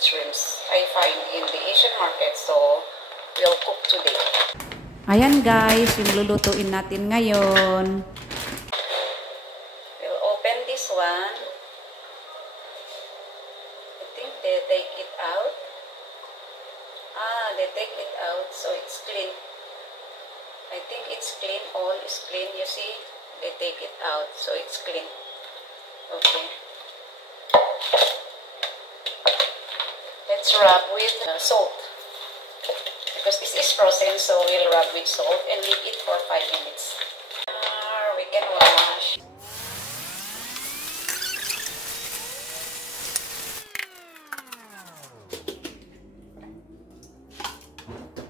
Shrimps I find in the Asian market, so we'll cook today. Ayan guys, yung lulutuin natin ngayon. We'll open this one. I think they take it out. They take it out, so it's clean. I think it's clean, all is clean, you see? They take it out, so it's clean. Okay. Let's rub with salt. Because this is frozen, so we'll rub with salt and leave it for 5 minutes. We can wash.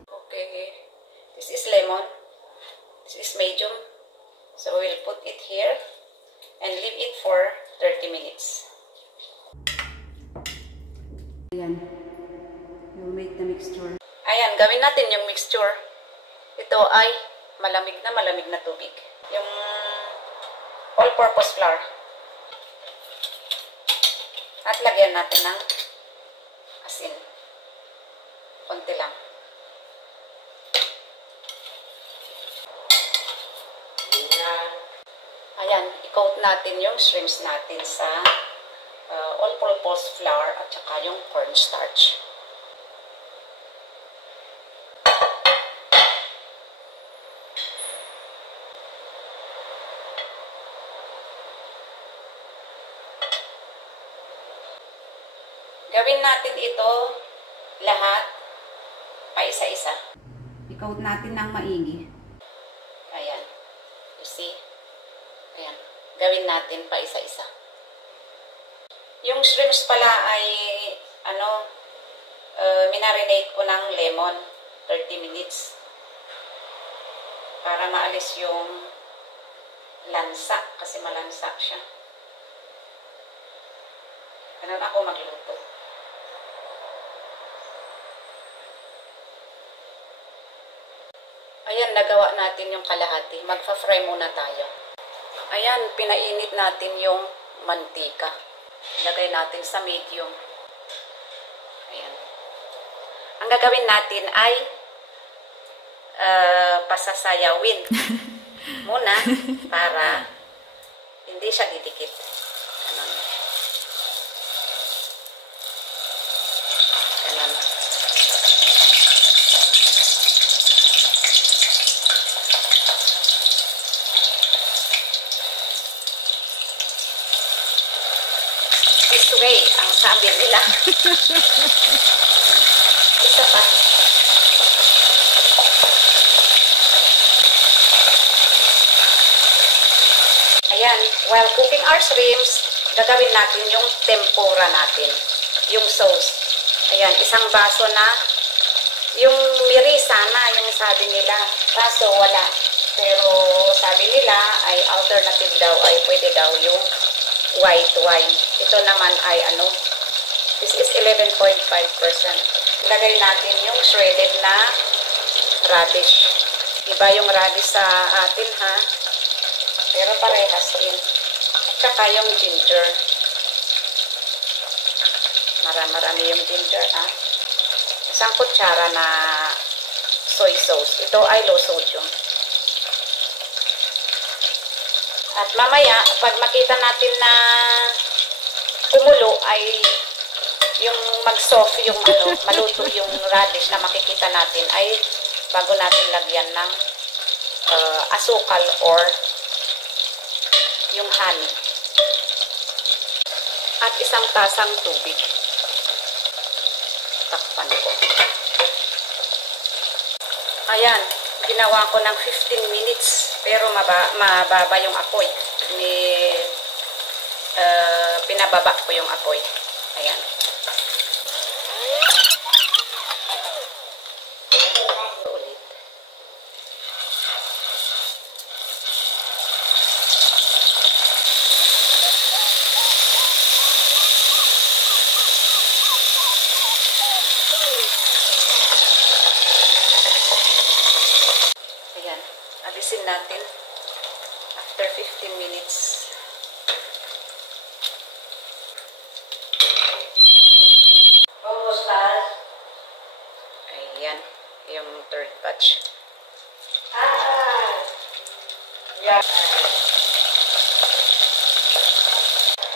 Okay, this is lemon. This is medium. So we'll put it here and leave it for 30 minutes. Ayan. We'll make the mixture. Ayan, gawin natin yung mixture. Ito ay malamig na tubig. Yung all-purpose flour. At lagyan natin ng asin. Konti lang. Ayan, i-coat natin yung shrimps natin sa all-purpose flour at saka yung cornstarch. Gawin natin ito lahat pa isa-isa. I-coat natin ng maigi. Ayan. You see? Ayan. Gawin natin pa isa-isa. Yung shrimps pala ay minarinate ko ng lemon 30 minutes para maalis yung lansa kasi malansa siya. Ganun ako magluto. Ayan, nagawa natin yung kalahati. Magfa-fry muna tayo. Ayan, pinainit natin yung mantika. Ilagay natin sa medium. Ayan. Ang gagawin natin ay pasasayawin muna para hindi siya didikit. Ganon. Ganon. This way, ang sabi nila. Isa pa. Ayan, while cooking our shrimps, gagawin natin yung tempura natin. Yung sauce. Ayan, isang baso na. Yung miri sana, yung sabi nila. Kaso wala. Pero sabi nila ay alternative daw ay pwede daw yung white wine. Ito naman ay this is 11.5%. Ilagay natin yung shredded na radish. Iba yung radish sa atin ha. Pero parehas din. At saka yung ginger. Marami yung ginger ha. Isang kutsara na soy sauce. Ito ay low sodium. At mamaya, pag makita natin na kumulo ay yung mag-soft yung maluto yung radish na makikita natin ay bago natin lagyan ng asukal or yung honey. At isang tasang tubig. Takpan ko. Ayan, ginawa ko ng 15 minutes pero mababa yung apoy. Pinababa ko yung apoy. Ayan. Ulit. Ayan. Alisin natin after 15 minutes. Ayan, yung third batch.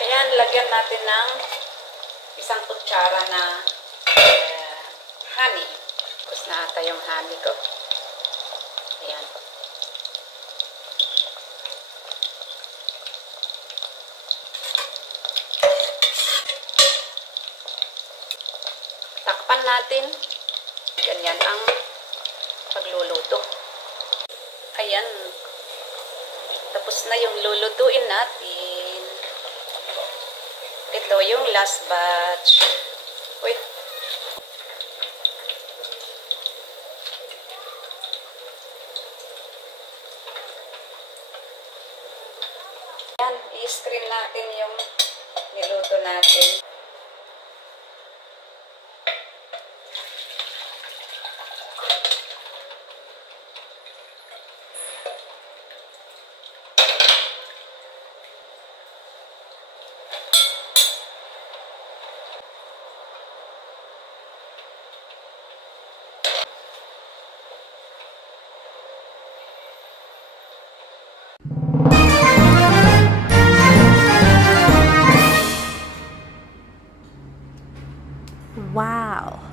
Ayan, lagyan natin ng isang kutsara na honey. Tapos na ata yung honey ko. Ayan. Takpan natin. Ganyan ang pagluluto. Ayan. Tapos na yung lulutuin natin. Ito yung last batch. Uy. Ayan. I-screen natin yung niluto natin. Wow!